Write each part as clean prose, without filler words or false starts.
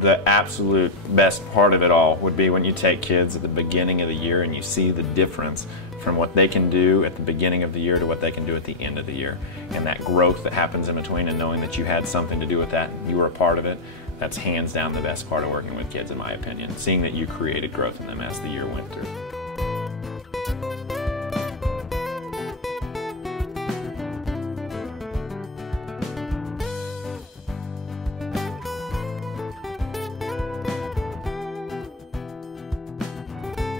The absolute best part of it all would be when you take kids at the beginning of the year and you see the difference from what they can do at the beginning of the year to what they can do at the end of the year. And that growth that happens in between, and knowing that you had something to do with that, you were a part of it, that's hands down the best part of working with kids, in my opinion. Seeing that you created growth in them as the year went through.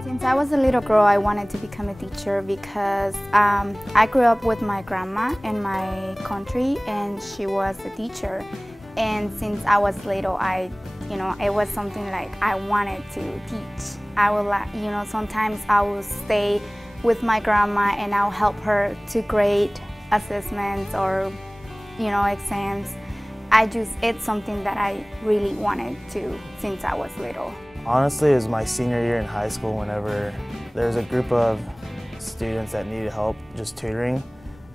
Since I was a little girl, I wanted to become a teacher because I grew up with my grandma in my country, and she was a teacher. And since I was little, it was something like I wanted to teach. I would, sometimes I will stay with my grandma and I'll help her to grade assessments or, exams. It's something that I really wanted to since I was little. Honestly, it was my senior year in high school whenever there was a group of students that needed help just tutoring.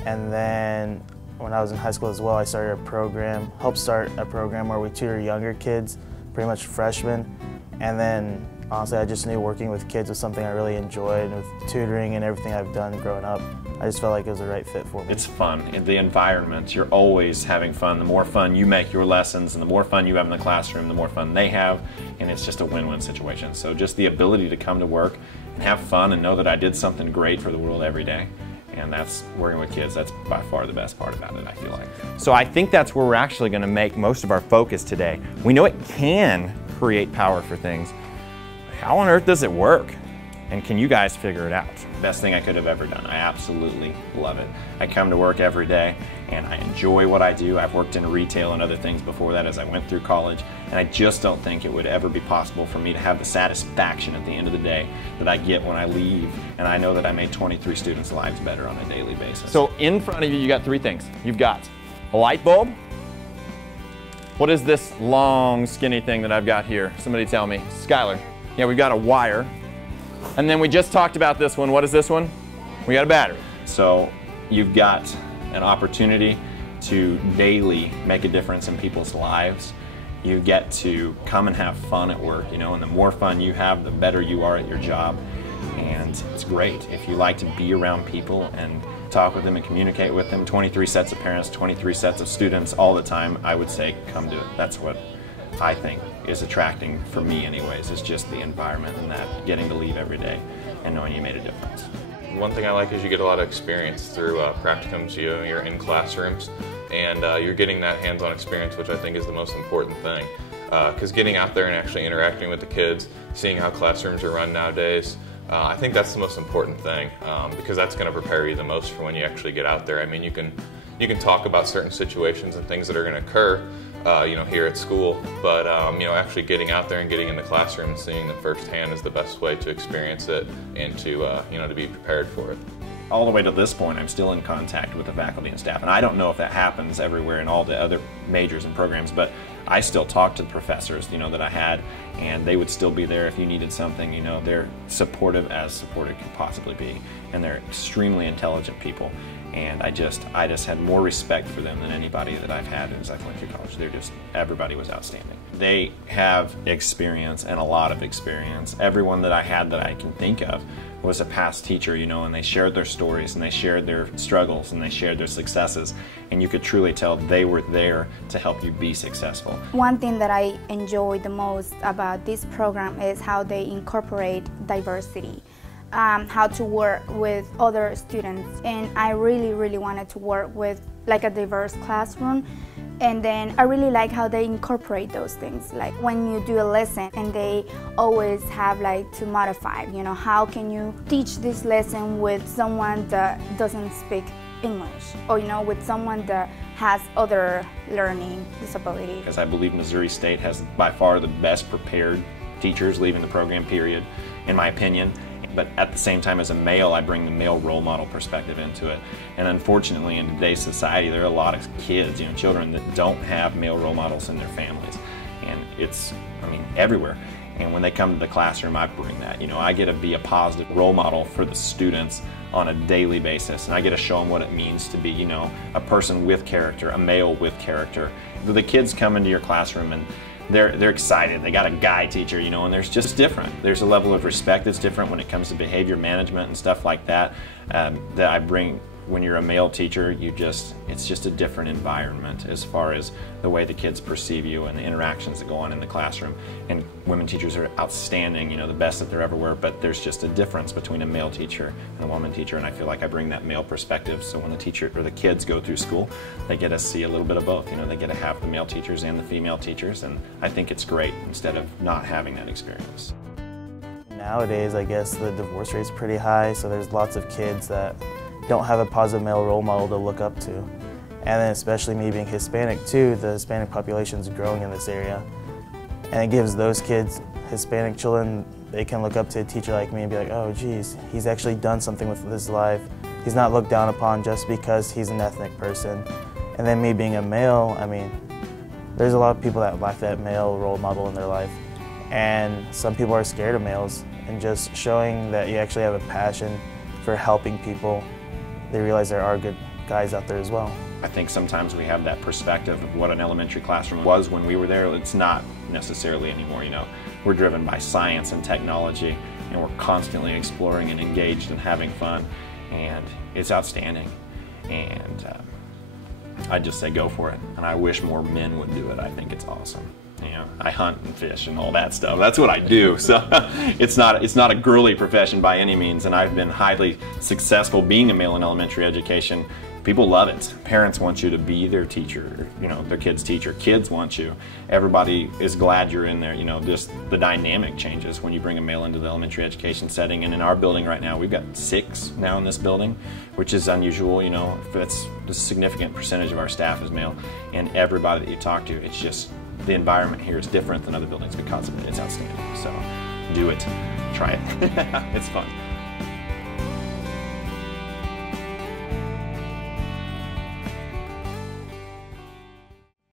And then when I was in high school as well, I helped start a program where we tutor younger kids, pretty much freshmen. And then honestly, I just knew working with kids was something I really enjoyed, with tutoring and everything I've done growing up. I just felt like it was the right fit for me. It's fun. In the environment, you're always having fun. The more fun you make your lessons and the more fun you have in the classroom, the more fun they have, and it's just a win-win situation. So just the ability to come to work and have fun and know that I did something great for the world every day. And that's working with kids. That's by far the best part about it, I feel like. So I think that's where we're actually going to make most of our focus today. We know it can create power for things. How on earth does it work? And can you guys figure it out? Best thing I could have ever done. I absolutely love it. I come to work every day and I enjoy what I do. I've worked in retail and other things before that as I went through college, and I just don't think it would ever be possible for me to have the satisfaction at the end of the day that I get when I leave and I know that I made 23 students' lives better on a daily basis. So in front of you, you got three things. You've got a light bulb. What is this long, skinny thing that I've got here? Somebody tell me. Skylar. Yeah, we've got a wire. And then we just talked about this one. What is this one? We got a battery. So you've got an opportunity to daily make a difference in people's lives. You get to come and have fun at work, and the more fun you have, the better you are at your job. And it's great. If you like to be around people and talk with them and communicate with them, 23 sets of parents, 23 sets of students all the time, I would say come to it. That's what I think is attracting, for me anyways, is just the environment and that getting to leave every day and knowing you made a difference. One thing I like is you get a lot of experience through practicums. You're in classrooms and you're getting that hands-on experience, which I think is the most important thing. Because getting out there and actually interacting with the kids, seeing how classrooms are run nowadays, I think that's the most important thing, because that's going to prepare you the most for when you actually get out there. I mean, you can talk about certain situations and things that are going to occur here at school, but actually getting out there and getting in the classroom and seeing them firsthand is the best way to experience it and to be prepared for it. All the way to this point, I'm still in contact with the faculty and staff, and I don't know if that happens everywhere in all the other majors and programs, but I still talk to the professors, that I had, and they would still be there if you needed something. They're supportive as supportive could possibly be, and they're extremely intelligent people. And I just had more respect for them than anybody that I've had as I went through college. Everybody was outstanding. They have experience, and a lot of experience. Everyone that I had that I can think of was a past teacher, and they shared their stories, and they shared their struggles, and they shared their successes, and you could truly tell they were there to help you be successful. One thing that I enjoy the most about this program is how they incorporate diversity. How to work with other students, and I really wanted to work with like a diverse classroom. And then I really like how they incorporate those things, like when you do a lesson and they always have to modify, how can you teach this lesson with someone that doesn't speak English, or with someone that has other learning disability. Because I believe Missouri State has by far the best prepared teachers leaving the program, period, in my opinion. But at the same time, as a male, I bring the male role model perspective into it. And unfortunately, in today's society, there are a lot of kids, children that don't have male role models in their families. And it's, everywhere. And when they come to the classroom, I bring that. I get to be a positive role model for the students on a daily basis. And I get to show them what it means to be, a person with character, a male with character. The kids come into your classroom and they're excited. They got a guy teacher, you know, and there's just different. There's a level of respect that's different when it comes to behavior management and stuff like that that I bring. When you're a male teacher, it's just a different environment as far as the way the kids perceive you and the interactions that go on in the classroom. And women teachers are outstanding, you know, the best that there ever were, but there's just a difference between a male teacher and a woman teacher, and I feel like I bring that male perspective. So when the teacher or the kids go through school, they get to see a little bit of both. You know, they get to have the male teachers and the female teachers, and I think it's great instead of not having that experience. Nowadays, I guess the divorce rate is pretty high, so there's lots of kids that don't have a positive male role model to look up to. And then especially me being Hispanic too, the Hispanic population is growing in this area. And it gives those kids, Hispanic children, they can look up to a teacher like me and be like, oh geez, he's actually done something with his life. He's not looked down upon just because he's an ethnic person. And then me being a male, I mean, there's a lot of people that lack that male role model in their life. And some people are scared of males, and just showing that you actually have a passion for helping people, they realize there are good guys out there as well. I think sometimes we have that perspective of what an elementary classroom was when we were there. It's not necessarily anymore, you know. We're driven by science and technology, and we're constantly exploring and engaged and having fun, and it's outstanding. And I just say go for it, and I wish more men would do it. I think it's awesome. You know, I hunt and fish and all that stuff. That's what I do. So it's not a girly profession by any means, and I've been highly successful being a male in elementary education. People love it. Parents want you to be their teacher, you know, their kid's teacher. Kids want you. Everybody is glad you're in there. You know, just the dynamic changes when you bring a male into the elementary education setting. And in our building right now, we've got 6 now in this building, which is unusual. You know, that's a significant percentage of our staff is male. And everybody that you talk to, it's just the environment here is different than other buildings because of it. It's outstanding. So do it. Try it. It's fun.